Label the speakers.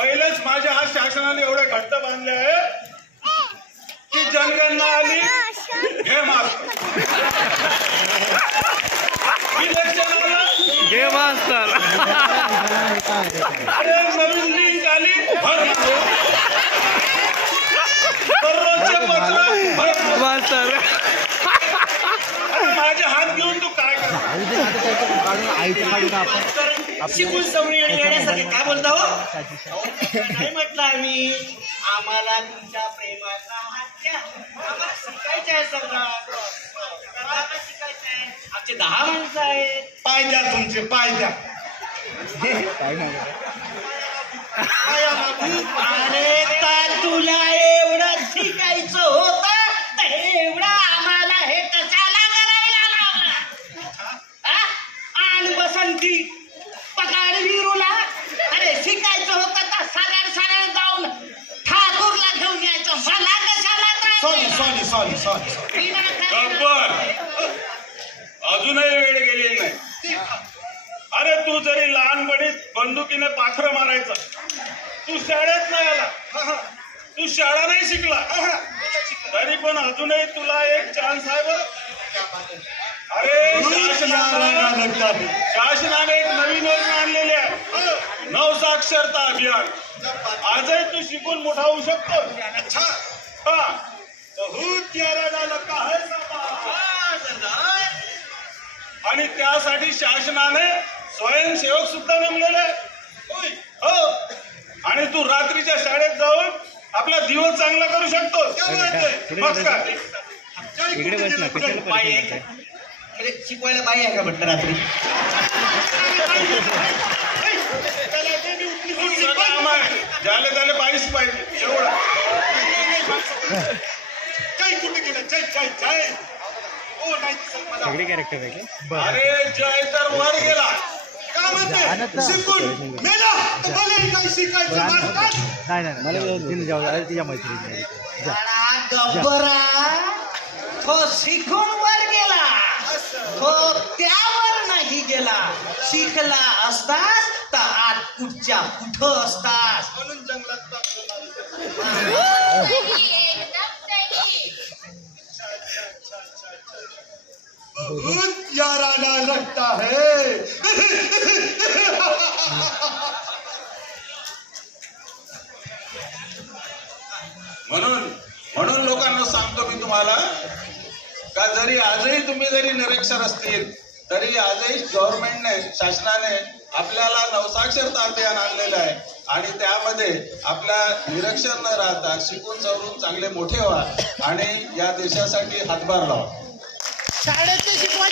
Speaker 1: पहिलेच माझ्या हा शासनाने एवढे घट्ट बांधले आहे की जनगणना आली. हे
Speaker 2: घे मास्तर.
Speaker 1: अरे नवीन लिंक आली. भर मारो. दररोजचे पत्र भर मारो.
Speaker 2: मास्तर.
Speaker 1: अरे माझे हात घेऊन तू काय करतो
Speaker 3: शिकून आणि येण्यासाठी काय बोलता हो? नाही म्हटलं आम्ही. आम्हाला तुमच्या प्रेमाचा हात द्या आम्हाला शिकायचं आहे सगळं. सगळं शिकायचं आहे. आमचे दहा माणसं आहेत.
Speaker 1: पाय द्या तुमचे पाय द्या. पाया मागू.
Speaker 3: अरे ता तुला एवढं शिकायचं होतं तर एवढं आम्हाला हे कशाला करायला लावलं हा? आण बसंती पकाड विरूला अरे शिकायचं होतं तर सरळ सरळ जाऊन ठाकूरला घेऊन यायचं मला कशाला त्रास
Speaker 1: sorry sorry sorry sorry
Speaker 3: sorry
Speaker 1: Gabbar अजूनही वेळ गेलेली नाही. अरे तू जरी लहानपणी बंदुकीने पाखरं मारायचं तू शाळेत नाही आला. तू शाळा नाही शिकला. तरी पण अजूनही तुला एक चान्स आहे बरं. अरे शासनाने शासनाने एक नवीन योजना आणलेली आहे. नव साक्षरता अभियान. आजही तू शिकून मोठा होऊ शकतो हा बहुत प्यारा झाला का है आणि त्यासाठी शासनाने स्वयंसेवक सुद्धा नेमलेले. हो. आणि तू रात्रीच्या शाळेत जाऊन आपला दिवस चांगला करू शकतो मग काय
Speaker 3: शिकवायला बाई आहे का म्हटलं रात्री?
Speaker 1: झाले झाले बाईस पाहिजे. एवढं.
Speaker 4: जय कुठे गेलं?
Speaker 2: सगळे कॅरेक्टर आहे का?
Speaker 1: अरे जय तर वर गेला.
Speaker 4: काय म्हणते? शिकून मेला. तर मला काही शिकायचं मास्तर
Speaker 5: नाही नाही मला तिने जाऊ अरे तिच्या मैत्रिणी
Speaker 3: अडा गब्बरा. तो शिकून वर गेला. तो त्यावर नाही गेला. शिकला असतास तर आज कुठच्या कुठं असतास.
Speaker 4: म्हणून जंगलात टाकलं. बहुत याराना लगता है
Speaker 1: म्हणून म्हणून लोकांना सांगतो मी तुम्हाला का जरी आजही तुम्ही जरी निरक्षर असतील तरी आजही गव्हर्नमेंटने शासनाने आपल्याला नवसाक्षरता अभियान आणलेलं आहे आणि त्यामध्ये आपल्या निरक्षर न राहता शिकून सवरून चांगले मोठे व्हा आणि या देशासाठी हातभार लावा
Speaker 3: शाळेतले शिकवायचे